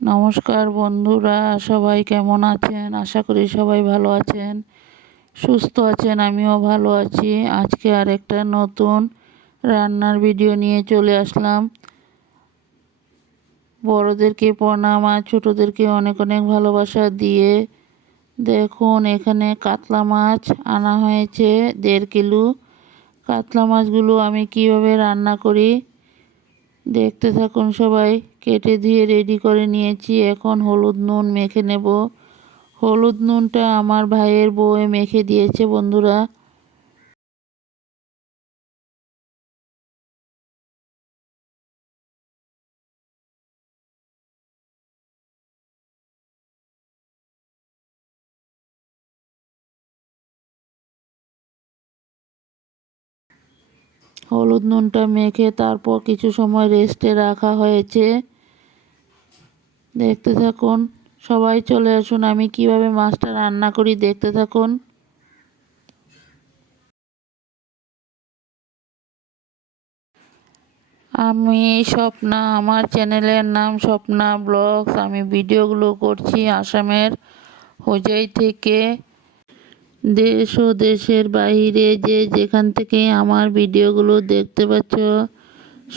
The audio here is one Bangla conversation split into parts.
নমস্কার বন্ধুরা, সবাই কেমন আছেন? আশা করি সবাই ভালো আছেন, সুস্থ আছেন, আমিও ভালো আছি। আজকে আর একটা নতুন রান্নার ভিডিও নিয়ে চলে আসলাম। বড়োদেরকে প্রণাম আর ছোটোদেরকে অনেক অনেক ভালোবাসা দিয়ে। দেখুন, এখানে কাতলা মাছ আনা হয়েছে, দেড় কিলো। কাতলা মাছগুলো আমি কীভাবে রান্না করি, দেখতে থাকুন সবাই। কেটে ধুয়ে রেডি করে নিয়েছি। এখন হলুদ নুন মেখে নেব। হলুদ নুনটা আমার ভাইয়ের বউয়ে মেখে দিয়েছে, বন্ধুরা। হলুদ নুনটা মেখে তারপর কিছু সময় রেস্টে রাখা হয়েছে। দেখতে থাকুন। সবাই চলে আসুন, আমি কীভাবে মাছটা রান্না করি দেখতে থাকুন। আমি স্বপ্না, আমার চ্যানেলের নাম স্বপ্না ব্লগস। আমি ভিডিওগুলো করছি আসামের হোজাই থেকে। দেশ ও দেশের বাইরে যে যেখান থেকে আমার ভিডিওগুলো দেখতে পাচ্ছ,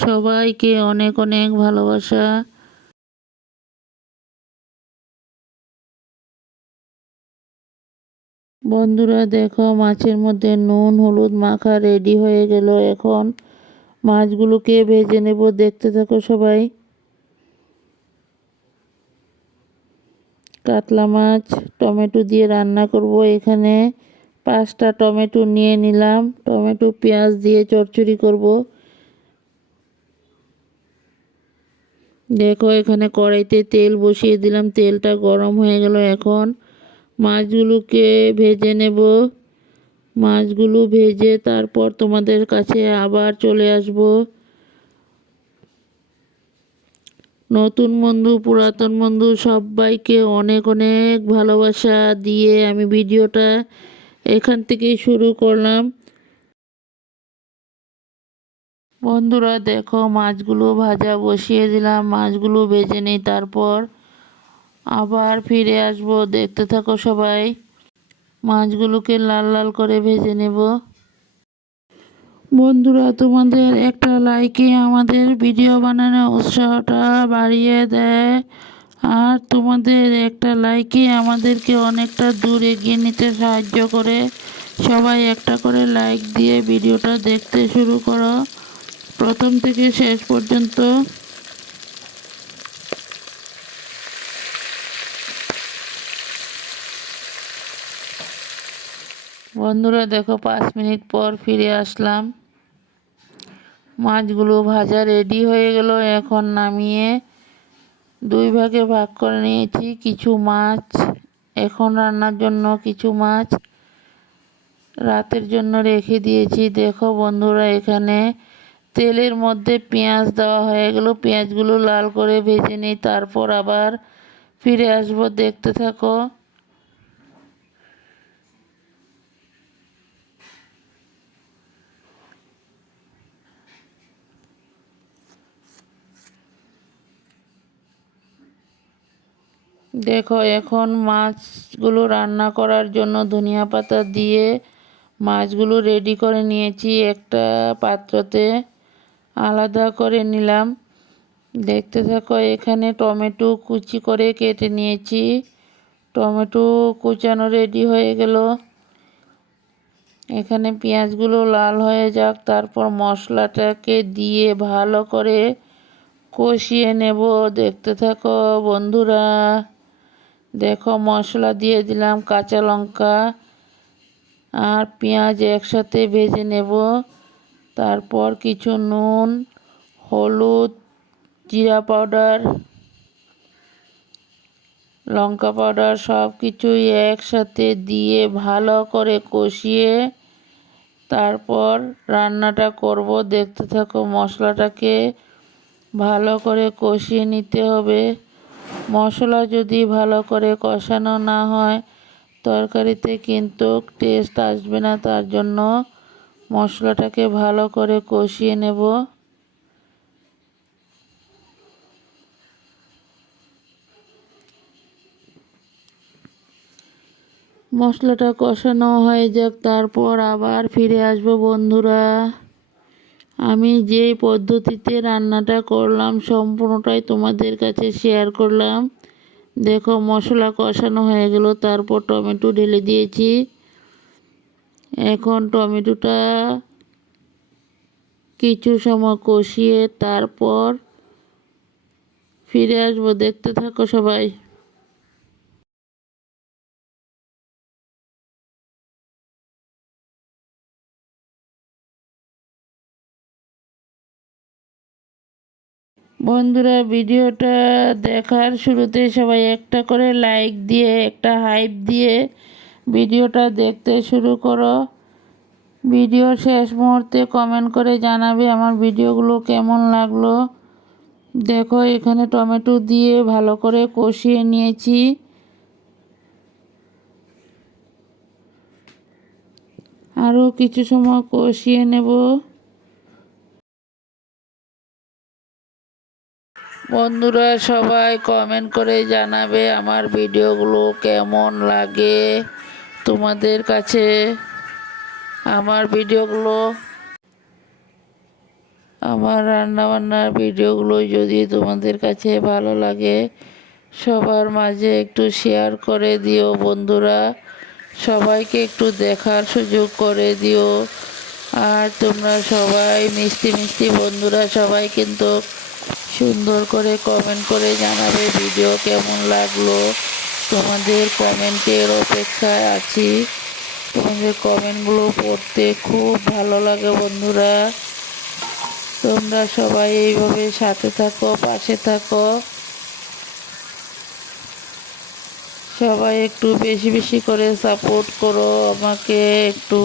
সবাইকে অনেক অনেক ভালোবাসা। বন্ধুরা দেখো, মাছের মধ্যে নুন, হলুদ মাখা রেডি হয়ে গেল। এখন মাছগুলোকে ভেজে নেব, দেখতে থাকো সবাই। কাতলা মাছ, টমেটো দিয়ে রান্না করব। এখানে পাঁচটা টমেটো নিয়ে নিলাম। টমেটো, পেঁয়াজ দিয়ে চচ্চড়ি করব। দেখো, এখানে কড়াইতে তেল বসিয়ে দিলাম। তেলটা গরম হয়ে গেল এখন। মাছগুলোকে ভেজে নেব। মাছগুলো ভেজে তারপর তোমাদের কাছে আবার চলে আসব। নতুন বন্ধু, পুরাতন বন্ধু সবাইকে অনেক অনেক ভালোবাসা দিয়ে আমি ভিডিওটা এখান থেকেই শুরু করলাম। বন্ধুরা, দেখো মাছগুলো ভাজা বসিয়ে দিলাম। মাছগুলো ভেজে নিই তারপর আবার ফিরে আসব। দেখতে থাকো সবাই। মাছগুলোকে লাল লাল করে ভেজে নেব। বন্ধুরা, তোমাদের একটা লাইকে আমাদের ভিডিও বানানোর উৎসাহটা বাড়িয়ে দেয়। আর তোমাদের একটা লাইকে আমাদেরকে অনেকটা দূর এগিয়ে নিতে সাহায্য করে। সবাই একটা করে লাইক দিয়ে ভিডিওটা দেখতে শুরু করো। প্রথম থেকে শেষ পর্যন্ত বন্ধুরা, দেখো পাঁচ মিনিট পর ফিরে আসলাম। মাছগুলো ভাজা রেডি হয়ে গেল। এখন নামিয়ে দুই ভাগে ভাগ করে নিয়েছি। কিছু মাছ, এখন রান্নার জন্য কিছু মাছ রাতের জন্য রেখে দিয়েছি। দেখো বন্ধুরা, এখানে তেলের মধ্যে পেঁয়াজ দেওয়া হয়ে গেল। পেঁয়াজগুলো লাল করে ভেজে নিই, তারপর আবার ফিরে আসব। দেখতে থাকো। দেখো, এখন মাছগুলো রান্না করার জন্য ধনিয়া পাতা দিয়ে মাছগুলো রেডি করে নিয়েছি। একটা পাত্রতে আলাদা করে নিলাম। দেখতে থাকো, এখানে টমেটো কুচি করে কেটে নিয়েছি। টমেটো কুচানো রেডি হয়ে গেল। এখানে পেঁয়াজগুলো লাল হয়ে যাক, তারপর মশলাটাকে দিয়ে ভালো করে কষিয়ে নেব। দেখতে থাকো বন্ধুরা। দেখো, মশলা দিয়ে দিলাম কাঁচা লঙ্কা আর পেঁয়াজ একসাথে ভেজে নেব। তারপর কিছু নুন, হলুদ, জিরা পাউডার, লঙ্কা পাউডার সব কিছুই একসাথে দিয়ে ভালো করে কষিয়ে তারপর রান্নাটা করব। দেখতে থাকো, মশলাটাকে ভালো করে কষিয়ে নিতে হবে। মশলা যদি ভালো করে কষানো না হয়, তরকারিতে কিন্তু টেস্ট আসবে না, তার জন্য মশলাটাকে ভালো করে কষিয়ে নেব। মশলাটা কষানো হয়ে যাক, তারপর আবার ফিরে আসব বন্ধুরা। আমি যে পদ্ধতিতে রান্নাটা করলাম, সম্পূর্ণটাই তোমাদের কাছে শেয়ার করলাম। দেখো, মশলা কষানো হয়ে গেল, তারপর টমেটো ঢেলে দিয়েছি। এখন টমেটোটা কিছু সময় কষিয়ে তারপর ফিরে আসব। দেখতে থাকো সবাই। বন্ধুরা, ভিডিওটা দেখার শুরুতে সবাই একটা করে লাইক দিয়ে, একটা হাইপ দিয়ে ভিডিওটা দেখতে শুরু করো। ভিডিও শেষ মুহূর্তে কমেন্ট করে জানাবে আমার ভিডিওগুলো কেমন লাগল। দেখো, এখানে টমেটো দিয়ে ভালো করে কষিয়ে নিয়েছি। আরও কিছু সময় কষিয়ে নেব। বন্ধুরা সবাই কমেন্ট করে জানাবে আমার ভিডিওগুলো কেমন লাগে তোমাদের কাছে। আমার ভিডিওগুলো, আমার রান্নাবান্নার ভিডিওগুলো যদি তোমাদের কাছে ভালো লাগে, সবার মাঝে একটু শেয়ার করে দিও বন্ধুরা। সবাইকে একটু দেখার সুযোগ করে দিও। আর তোমরা সবাই মিষ্টি মিষ্টি বন্ধুরা, সবাই কিন্তু সুন্দর করে কমেন্ট করে জানাবে ভিডিও কেমন লাগল। তোমাদের কমেন্টের অপেক্ষায় আছি। তোমাদের কমেন্টগুলো পড়তে খুব ভালো লাগে বন্ধুরা। তোমরা সবাই এইভাবে সাথে থাকো, পাশে থাকো। সবাই একটু বেশি বেশি করে সাপোর্ট করো আমাকে একটু।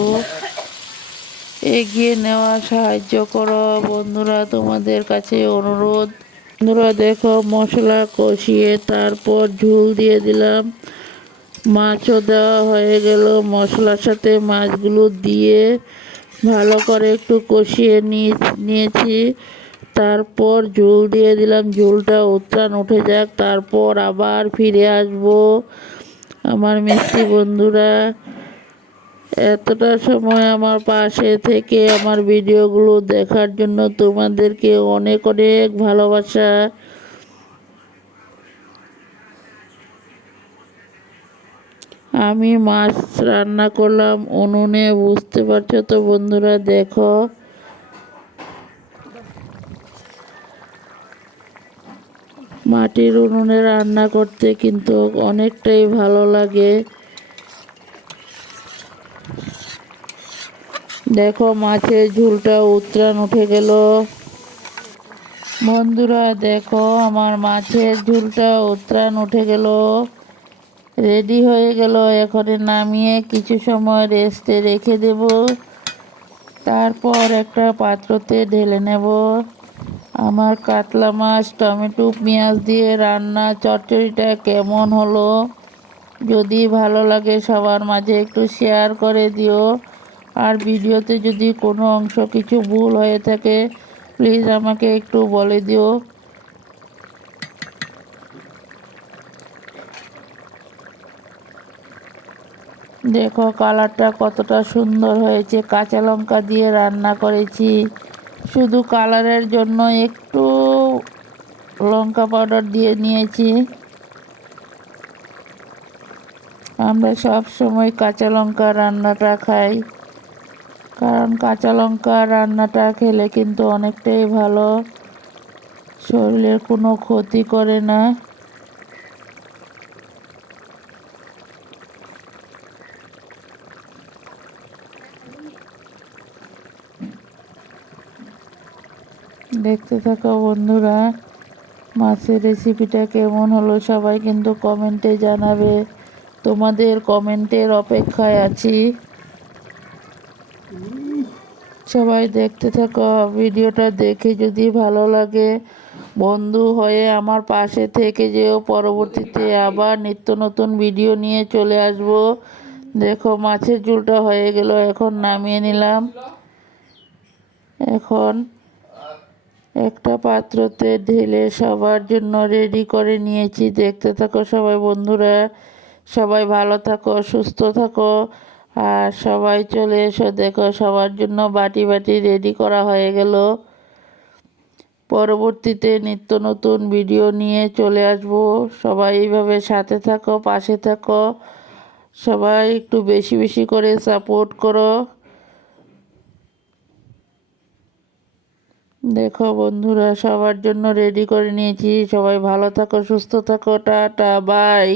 এগিয়ে নেওয়া সাহায্য করো বন্ধুরা, তোমাদের কাছে অনুরোধ। বন্ধুরা, দেখো, মশলা কষিয়ে তারপর ঝুল দিয়ে দিলাম। মাছও দেওয়া হয়ে গেল। মশলার সাথে মাছগুলো দিয়ে ভালো করে একটু কষিয়ে নিয়েছি। তারপর ঝোল দিয়ে দিলাম। ঝোলটা উত্তান উঠে যাক। তারপর আবার ফিরে আসব। আমার মিষ্টি বন্ধুরা এতটা সময় আমার পাশে থেকে আমার ভিডিওগুলো দেখার জন্য তোমাদেরকে অনেক অনেক ভালোবাসা। আমি মাছ রান্না করলাম, উনুনে, বুঝতে পারছ তো বন্ধুরা, দেখো। মাটির উনুনে রান্না করতে কিন্তু অনেকটাই ভালো লাগে। দেখো মাছের ঝুলটা উত্তরাণ উঠে গেল। বন্ধুরা, দেখো আমার মাছের ঝুলটা উত্তরাণ উঠে গেল। রেডি হয়ে গেল, এখন নামিয়ে কিছু সময় রেস্টে রেখে দেব। তারপর একটা পাত্রতে ঢেলে নেব। আমার কাতলা মাছ, টমেটো, পেঁয়াজ দিয়ে রান্না চচ্চড়িটা কেমন হলো? যদি ভালো লাগে সবার মাঝে একটু শেয়ার করে দিও। আর ভিডিওতে যদি কোনো অংশ কিছু ভুল হয়ে থাকে প্লিজ আমাকে একটু বলে দিও। দেখো, কালারটা কতটা সুন্দর হয়েছে। কাঁচা লঙ্কা দিয়ে রান্না করেছি। শুধু কালারের জন্য একটু লঙ্কা পাউডার দিয়ে নিয়েছি। আমরা সব সময় কাঁচা লঙ্কা রান্নাটা খাই। কারণ কাঁচা লঙ্কা রান্নাটা খেলে কিন্তু অনেকটাই ভালো। শরীরের কোনো ক্ষতি করে না। দেখতে থাকো বন্ধুরা, মাছের রেসিপিটা কেমন হলো সবাই কিন্তু কমেন্টে জানাবে। তোমাদের কমেন্টের অপেক্ষায় আছি। সবাই দেখতে থাকো, ভিডিওটা দেখে যদি ভালো লাগে, বন্ধু হয়ে আমার পাশে থেকে যেও। পরবর্তীতে আবার নিত্য নতুন ভিডিও নিয়ে চলে আসব। দেখো, মাছের ঝুলটা হয়ে গেল, এখন নামিয়ে নিলাম। এখন একটা পাত্রতে ঢেলে সবার জন্য রেডি করে নিয়েছি। দেখতে থাকো সবাই বন্ধুরা। সবাই ভালো থাকো, সুস্থ থাকো। আর সবাই চলে এসো, দেখো সবার জন্য বাটি বাটি রেডি করা হয়ে গেল। পরবর্তীতে নিত্য নতুন ভিডিও নিয়ে চলে আসব। সবাই এইভাবে সাথে থাকো, পাশে থাকো। সবাই একটু বেশি বেশি করে সাপোর্ট করো। দেখো বন্ধুরা, সবার জন্য রেডি করে নিয়েছি। সবাই ভালো থাকো, সুস্থ থাকো, টাটা বাই